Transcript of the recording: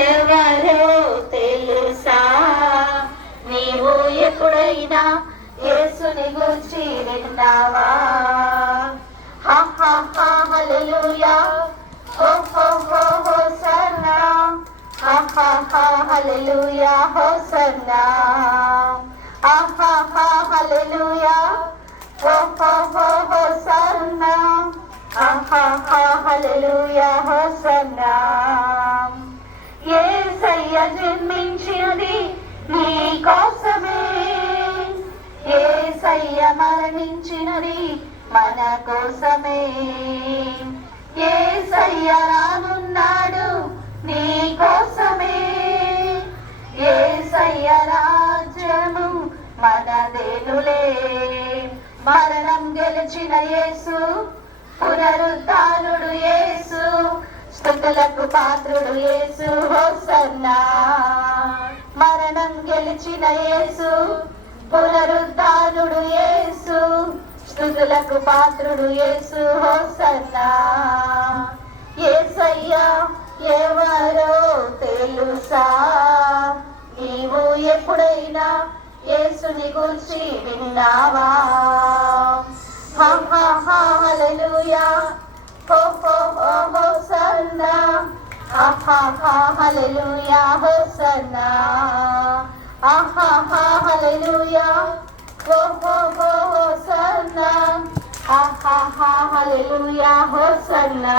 ఎవరో తెలుసా? నీవు ఎప్పుడైనా యేసుని గూర్చి విన్నావా? హల్లెలూయా, హో హో హో హోసన్నా, హల్లెలూయా, హోసన్నా, హల్లెలూయా, హో హో హో హోసన్నా, హల్లెలూయా, హోసన్నా. యేసయ్య జన్మించినది నీ కోసమే, యేసయ్య మరణించినది మన కోసమే, యేసయ్య రానున్నాడు నీ కోసమే, యేసయ్య రాజ్యము మనదేనులే. మరణం గెలిచిన యేసు, పునరుద్ధానుడు యేసు, స్తుతులకు పాత్రుడు యేసు, హోసన్నా. మరణం గెలిచిన యేసు, పునరుద్ధానుడు యేసు, స్తుతులకు పాత్రుడు యేసు, హోసన్నా. యేసయ్యా ఎవరో తెలుసా? నీవు ఎప్పుడైనా యేసుని గూర్చి విన్నావా? హల్లెలూయా, హో హో హో హోసన్నా, హల్లెలూయా, హోసన్నా, హల్లెలూయా, హో హో హో హోసన్నా, హల్లెలూయా, హోసన్నా.